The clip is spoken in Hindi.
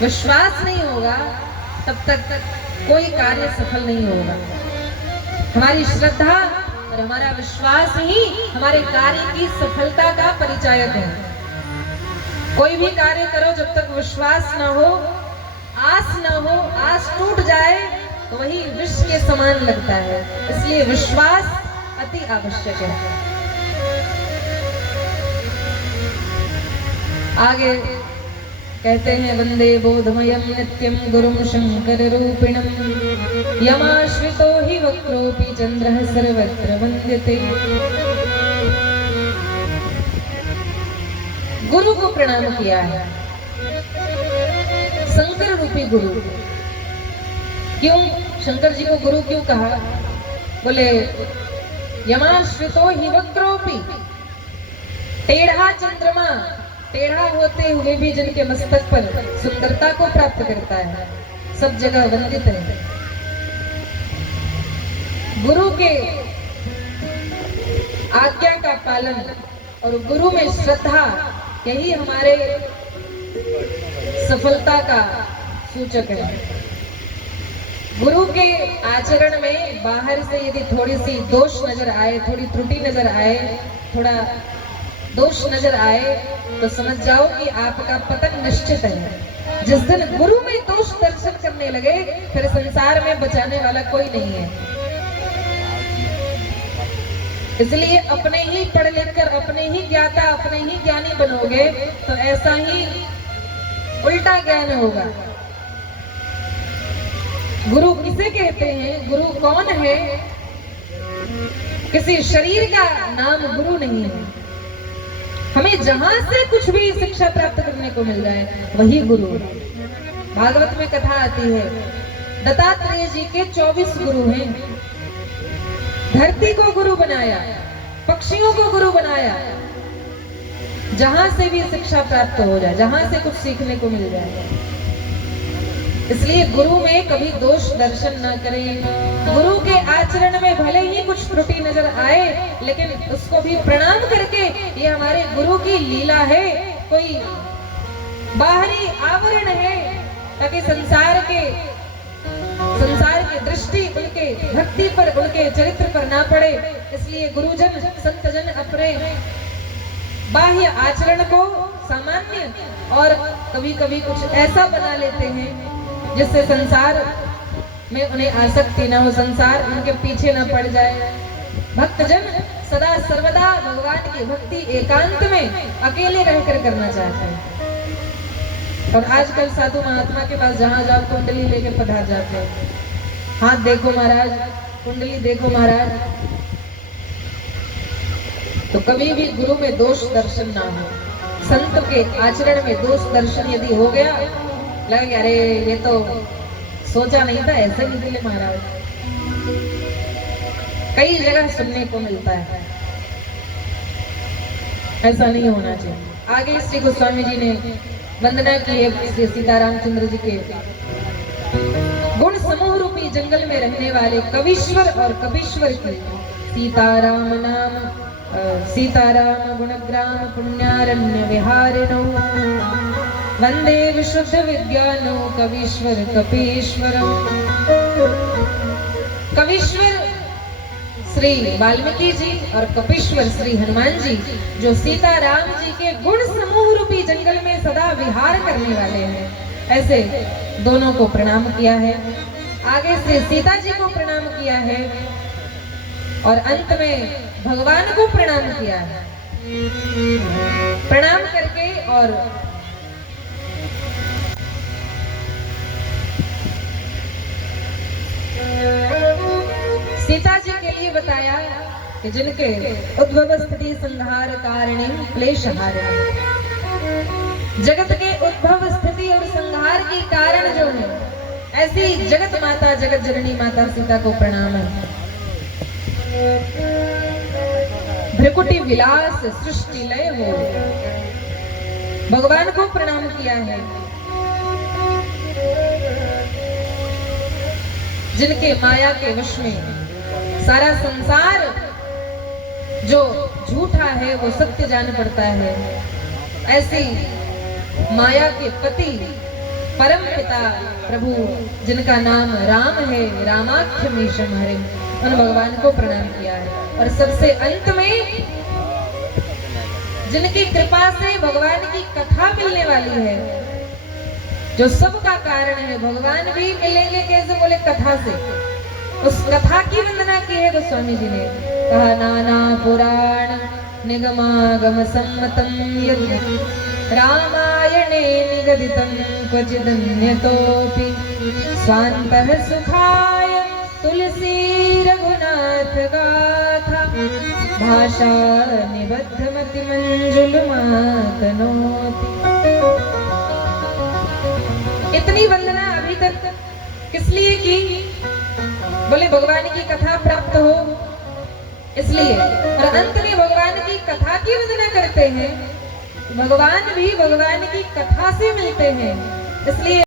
विश्वास नहीं होगा तब तक कोई कार्य सफल नहीं होगा। हमारी श्रद्धा और हमारा विश्वास ही हमारे कार्य की सफलता का परिचायक है। कोई भी कार्य करो जब तक विश्वास न हो, आस न हो, आस टूट जाए तो वही विष के समान लगता है। इसलिए विश्वास अति आवश्यक है। आगे कहते हैं वंदे बोधमयं नित्यं गुरुं शंकर रूपिणं यमाश्रितो हि वक्रोऽपि चंद्रः सर्वत्र वंद्यते। गुरु को प्रणाम किया है, शंकर रूपी गुरु। क्यों शंकर जी को गुरु क्यों कहा? बोले यमाश्रितो हि वक्रोऽपि, टेढ़ा चंद्रमा टेढ़ा होते हुए भी जिनके मस्तक पर सुंदरता को प्राप्त करता है, सब जगह वंदित है। गुरु के आज्ञा का पालन और गुरु में श्रद्धा, यही हमारे सफलता का सूचक है। गुरु के आचरण में बाहर से यदि थोड़ी सी दोष नजर आए, थोड़ी त्रुटि नजर आए, थोड़ा दोष नजर आए तो समझ जाओ कि आपका पतन निश्चित है। जिस दिन गुरु में दोष दर्शन करने लगे फिर संसार में बचाने वाला कोई नहीं है। इसलिए अपने ही पढ़ लिख कर अपने ही ज्ञाता, अपने ही ज्ञानी बनोगे तो ऐसा ही उल्टा ज्ञान होगा। गुरु किसे कहते हैं? गुरु कौन है? किसी शरीर का नाम गुरु नहीं है। हमें जहां से कुछ भी शिक्षा प्राप्त करने को मिल जाए वही गुरु। भागवत में कथा आती है, दत्तात्रेय जी के 24 गुरु हैं। धरती को गुरु बनाया, पक्षियों को गुरु बनाया। जहां से भी शिक्षा प्राप्त हो जाए, जहां से कुछ सीखने को मिल जाए। इसलिए गुरु में कभी दोष दर्शन न करें। गुरु के आचरण में भले ही कुछ त्रुटि नजर आए लेकिन उसको भी प्रणाम करके, ये हमारे गुरु की लीला है, कोई बाहरी आवरण है, ताकि संसार की दृष्टि उनके भक्ति पर, उनके चरित्र पर ना पड़े। इसलिए गुरुजन संतजन अपने बाह्य आचरण को सामान्य और कभी कभी कुछ ऐसा बना लेते हैं जिससे संसार में उन्हें आसक्ति न हो, संसार उनके पीछे न पड़ जाए। भक्तजन सदा सर्वदा भगवान की भक्ति एकांत में अकेले रहकर करना चाहते हैं। और आजकल साधु महात्मा के पास जहां जाओ कुंडली लेके पधार जाते हैं। हाथ देखो महाराज, कुंडली देखो महाराज। तो कभी भी गुरु में दोष दर्शन ना हो। संत के आचरण में दोष दर्शन यदि हो गया, लगे अरे ये तो सोचा नहीं था ऐसे निकले महाराज। कई जगह सुनने को मिलता है, ऐसा नहीं होना चाहिए। आगे श्री गोस्वामी जी ने वंदना की है श्री सीतारामचंद्र जी के गुण समूह रूपी जंगल में रहने वाले कवीश्वर और कपीश्वर की। सीताराम नाम सीताराम गुणग्राम पुण्यारण्य विहारिणो वंदे विशुद्ध विज्ञानो कवीश्वर कपीश्वर। कवीश्वर श्री वाल्मीकि जी और कपीश्वर श्री हनुमान जी, जो सीताराम जी के गुण समूह रूपी जंगल में सदा विहार करने वाले हैं, ऐसे दोनों को प्रणाम किया है। आगे से सीता जी को प्रणाम किया है और अंत में भगवान को प्रणाम किया है। प्रणाम करके और सीता जी के लिए बताया कि जिनके उद्भव स्थिति संहार कारिणी क्लेश हारिणी, जगत के उद्भव स्थिति और संहार की कारण जो है, ऐसी जगत माता जगत जननी माता सीता को प्रणाम है। भ्रिकुटी विलास सृष्टि लय हो, भगवान को प्रणाम किया है। जिनके माया के वश में सारा संसार जो झूठा है वो सत्य जान पड़ता है, ऐसी माया के पति परम पिता प्रभु जिनका नाम राम है, रामाख्यमीशम हरे, उन भगवान को प्रणाम किया है। और सबसे अंत में जिनकी कृपा से भगवान की कथा मिलने वाली है, जो सबका कारण है, भगवान भी मिलेंगे कैसे? बोले कथा से। उस कथा की वंदना की है गोस्वामी जी ने कहा, नाना पुराण निगमागम सम्मतम यद् रामायणे निगदितं क्वचिदन्यतोऽपि स्वान्तः सुखाय तुलसी रघुनाथ गाथा भाषा निबद्धमति मंजुलमातनोति। इतनी वंदना अभी तक किस लिए की? बोले भगवान की कथा प्राप्त हो इसलिए। और अंत में भगवान की कथा की वंदना करते हैं, भगवान भी भगवान की कथा से मिलते हैं, इसलिए